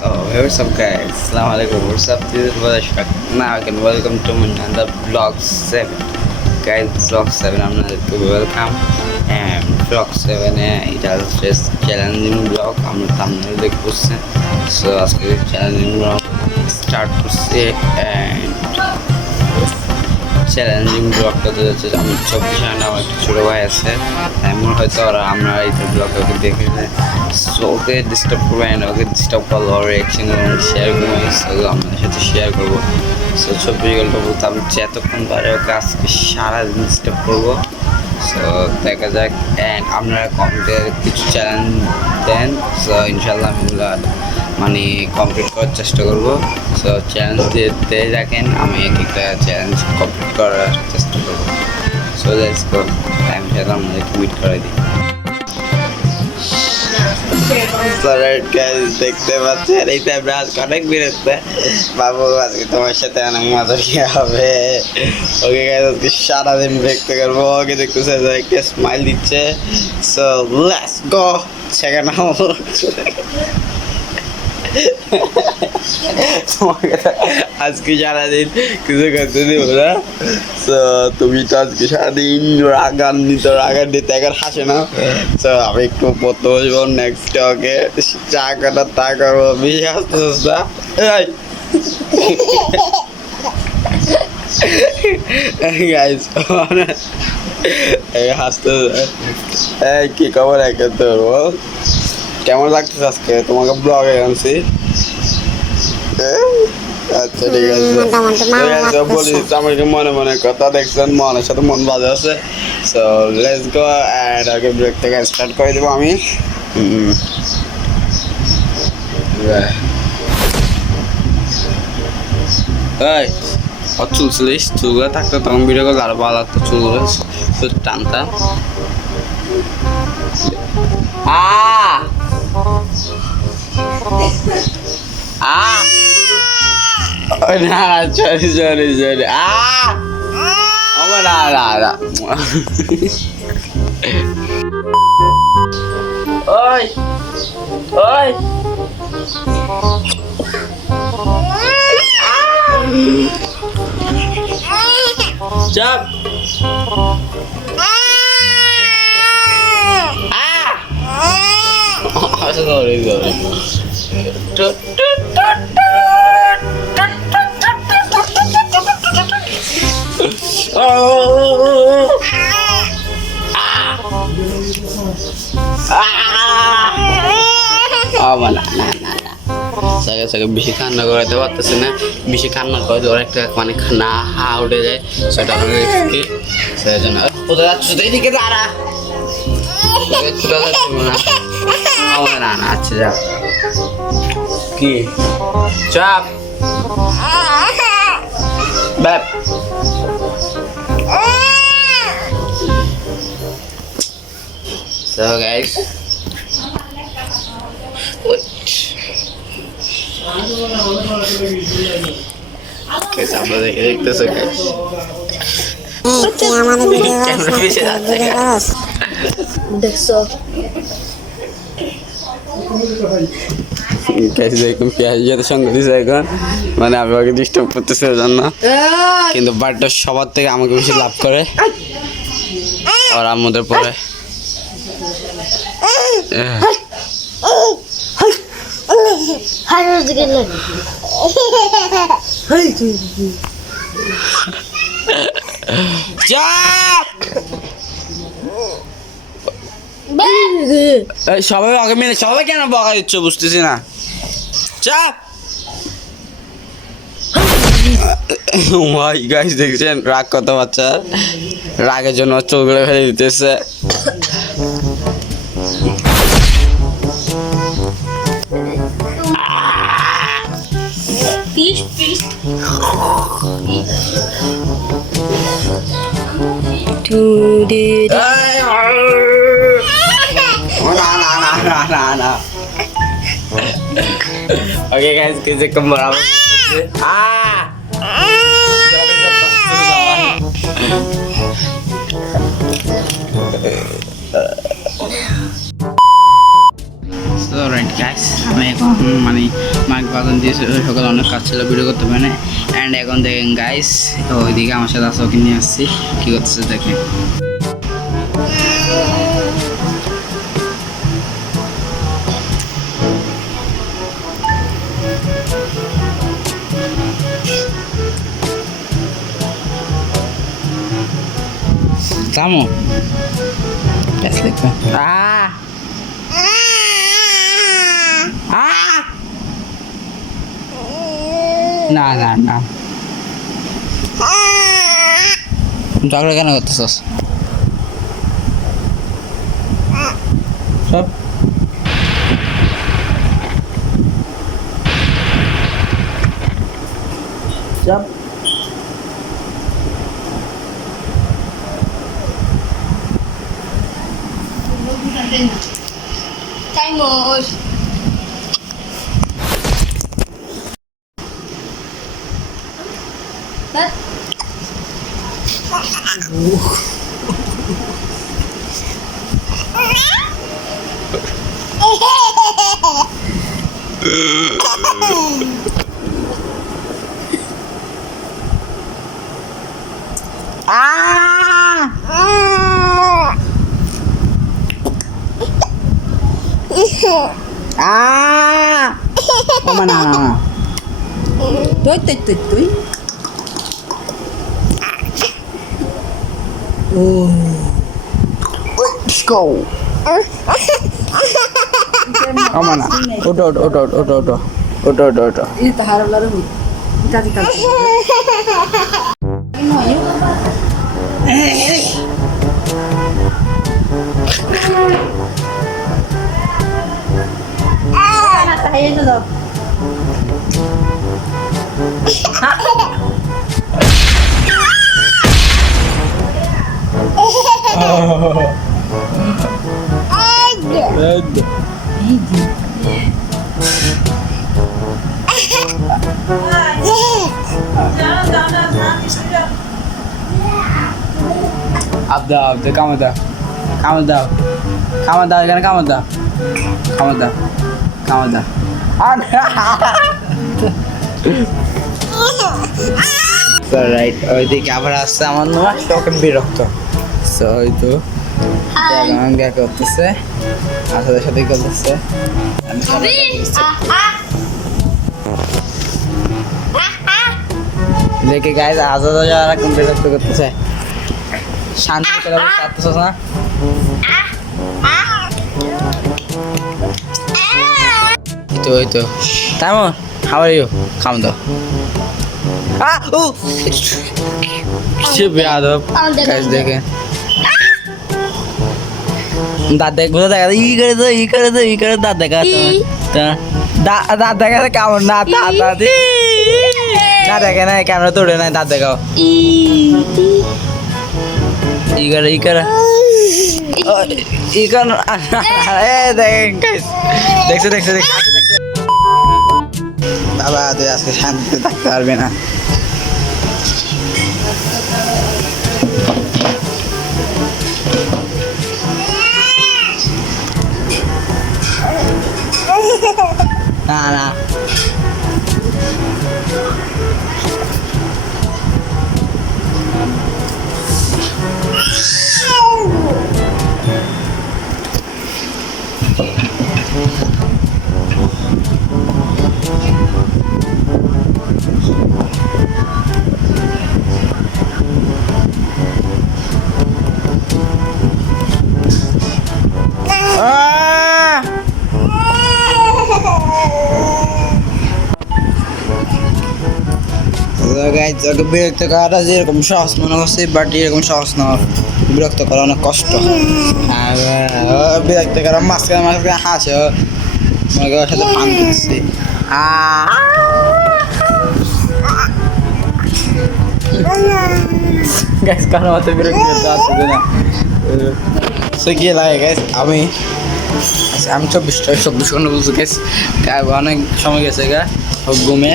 So, hey, what's up guys? Assalamu alaikum. What's up? This is Wadashak. Now again, welcome to another vlog 7. Guys, vlog 7 আপনাদেরকে welcome and vlog 7 এ এটা হচ্ছে challenging blog আমরা সামনে দেখে বসছেন so আজকে challenging blog start করছে and challenging ব্লগটা তো হচ্ছে আমি চব্বিশ ঘণ্টা আমার ছোটো ভাই আছে এমন হয়তো ওরা আমরা এই ব্লগটা ওকে দেখে ওকে ডিস্টার্ব করব না, ওকে ডিস্টার্ব করব ওর রিয়াকশন শেয়ার করব সেগুলো আপনাদের সাথে শেয়ার করব। সো চব্বিশ ঘণ্টা বলতে আমি যতক্ষণ পারে ওকে আজকে সারাদিন ডিস্টার্ব করব। সো দেখা যাক অ্যান্ড আপনারা কমেন্টে কিছু চ্যালেঞ্জ দেন। সো ইনশাল্লাহ আমি মানে কমপ্লিট করার চেষ্টা করব। সো চ্যালেঞ্জ দিতে রাখেন আমি এক একটা চ্যালেঞ্জ কমপ্লিট করার চেষ্টা করব। সো লেটস গো আমাদেরকে মিট করে দিই দেখতে পাচ্ছেন? এই টাইম রাজ অনেক বেরোচ্ছে বাবু, আজকে তোমার সাথে অনেক মজা হবে। ওকে আজকে সারাদিন দেখতে করব। ওকে দেখতেছে একটা স্মাইল দিচ্ছে। সো লেটস গো সেখানে তোমাকে আজকে সারাদিন কিছু করতে দিব না। তো তুমি তো আজকে সারাদিন রাগান্বিত রাগান্বিত এখন হাসে না। তো আমি একটু পড়তে বসবো নেক্সট ওকে চা কাটা তা করব বেশি হাসতে হাসতে এই। এই হাসতে এই কি খবর একে তোর কেমন লাগতেছে আজকে? তোমাকে ব্লগে আনছি? আচ্ছা ঠিক আছে। বলিস আমাকে মনে মনে কথা দেখছেন মনের সাথে মন বাজে আছে। সো লেটস গো অ্যান্ড আগে ব্রেক থেকে স্টার্ট করে দেবো আমি। এই চুল ছিলিস চুলগুলো থাকতো তখন ভিডিও করলে আরও ভালো লাগতো চুলগুলো শুধু টানতা আ আ! ও না সরি সরি সরি আ ও না না না ওই ওই চাপ sorry sorry না না না না। সাগে সাগে বেশি কান্না করে করাতে পারতেছে না। বেশি কান্না করে ওর একটা মানে না হা উঠে যায় সেটা সেই জন্য কোথায় যাচ্ছ? তো এইদিকে দাঁড়া। না না না আচ্ছা যা কি? চাপ। ব্যাপ। So guys, guys আপনারা দেখে দেখতেছো guys. না দেখছ Guys দেখুন পেঁয়াজ যাতে সঙ্গে এখন। মানে আমি ওকে ডিস্টার্ব করতেছে জন্য কিন্তু বাটটা সবার থেকে আমাকে বেশি লাভ করে। আর আমাদের পরে আহ, হাই দিকে লে হাই তুই চাপ! এই সবাই আগে মেরে, সবাই কেন বকা দিচ্ছ বুঝতেছি না। চাপ। গাইস দেখছেন? রাগ কত বাচ্চা? রাগের জন্য চোখগুলো ফেলে দিতেছে। fish, fish. Do do do. Oke guys, kita. Ah. ah. Okay guys আমি এখন মানে মাইক বাদন দিয়ে সকালে অনেক কাজ ছিল ভিডিও করতে পারি না অ্যান্ড এখন দেখেন গাইস ওইদিকে আমার সাথে আসা ওকে নিয়ে আসছি। কী করতেছে দেখেন। Kamu? Tes lihat. না না না ঝগড়া কেন করতেছস সব সব Taimos. Ba't? 아! 아! 어머나. 또또또또. Let's go. Come on. Udo, udo, udo, udo, udo, udo, udo, udo. Ini tahar lalu. Kita di kantor. Ah, saya itu. Na daw. Red. আপ দাও আপ দাও, কামড় দাও, এখানে কামড় দাও কামড় দাও দাও রাইট ওইদিকে আবার আসছে আমার নোয়া তখন বিরক্ত সো ওই তো করতেছে? আসাদের সাথে করতেছে। দেখে গাইজ আজাদ যারা কোন বিরক্ত করতেছে। শান্তি করে পারতেছ না? তো ওই তো তামো হাউ ইউ খাম দাও আ ও সে বেয়াদব। গাইজ দেখে দাঁত দেখ বুঝে দেখা ই করে তো ই করে তো ই করে দাঁত দেখা দাঁত দেখা কেমন? না দাঁত দাঁত না দেখে না ক্যামেরা তোড়ে নাই দাঁত দেখাও। ই করে ই করে। ই কর দেখেন। দেখছ দেখছ দেখছ। বাবা তুই আজকে শান্তিতে থাকতে পারবে না। বিরক্ত করাটা যেরকম সহজ মনে করছে বাট এরকম সহজ না। বিরক্ত করা অনেক কষ্ট। আর বিরক্ত করা মাঝখানে মাঝখানে হাসে। মনে করে সাথে ফান করছে গাইজ কারও মতো বিরক্ত করতে না। সে কি লাগে গাইজ আমি আচ্ছা, আমি চব্বিশ চব্বিশ ঘণ্টা বলছি গেছি অনেক সময় গেছে গা। ঘুমে।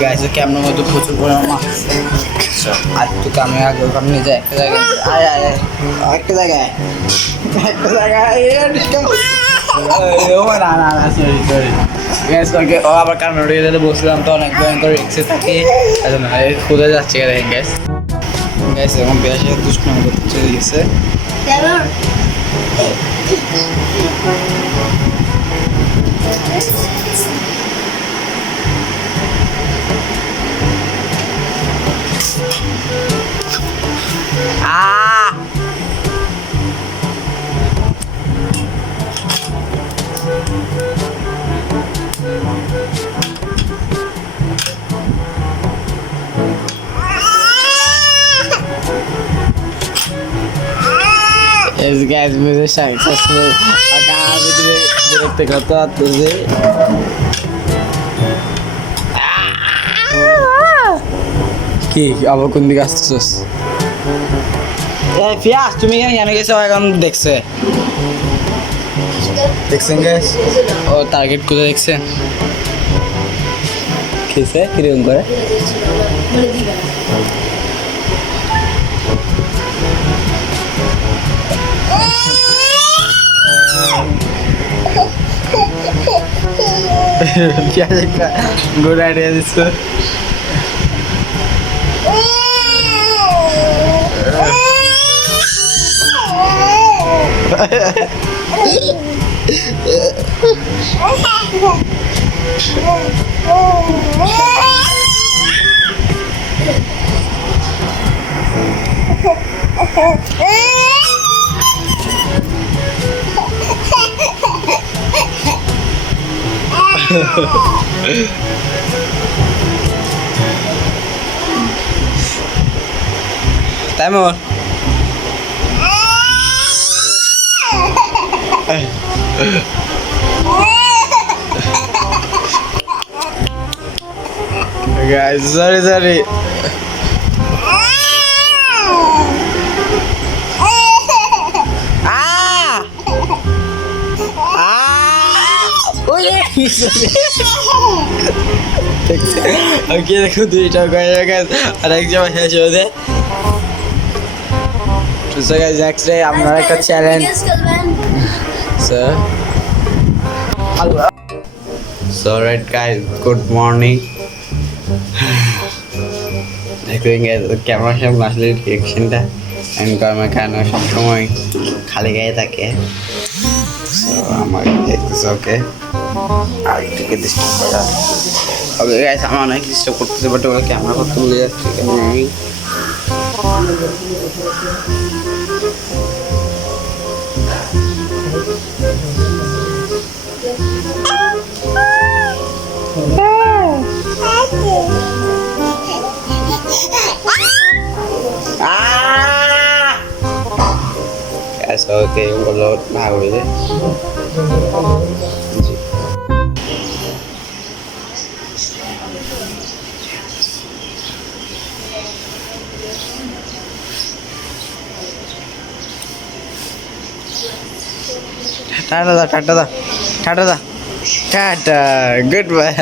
গাইছে ক্যামেরার মধ্যে প্রচুর পরিমাণ মাছ আর একটু ক্যামেরা আগে ওখানে নিয়ে যায় একটা জায়গায়। আয় আয় একটা জায়গায়। একটা জায়গায় ও, না গ্যাস করকে ও আবার ক্যামেরা উড়িয়ে বসলাম তো অনেক ভয়ঙ্কর রিক্সে থাকি। খুদে যাচ্ছে গ্যাস গ্যাস এবং বেশি! Yes, guys, we're successful. Acá directe করতে পারতেছি কি আবার কোন দিকে আসতেছিস? এই পিয়াস তুমি কেন জানো গেছো? এখন দেখছে। দেখছেন গ্যাস ও টার্গেট কোথায় দেখছেন খেয়েছে? কীরকম করে? পিয়াস একটা গুড আইডিয়া দিচ্ছে তাই মোর Guys, sorry, sorry. ওকে দেখো দুইটা গয়ে আর শেষ হয়ে একটা চ্যালেঞ্জ রাইট গুড মর্নিং সবসময় খালি গায়ে থাকে? আমার ওকে আর থেকে ডিস্টার্ব করা ওকে গাইস আমার অনেক ডিস্টার্ব করতেছে বাট ওরা ক্যামেরা করতে ভুলে যাচ্ছে ক্যামেরা আমি Guys, oke, yung kulot na huli. Tata দা টাটা দা টাটা দা, tata goodbye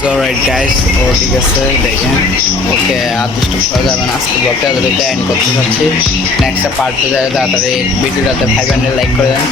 so right guys ও ঠিক আছে, দেখেন। ওকে, আর ডিস্টার্ব করা যাবে আজকে ব্লগটা এতটুকু এন্ড করতে চাচ্ছি নেক্সট পার্ট পেতে তাড়াতাড়ি, ভিডিওটাতে ফাইভ হান্ড্রেড লাইক করে দেন।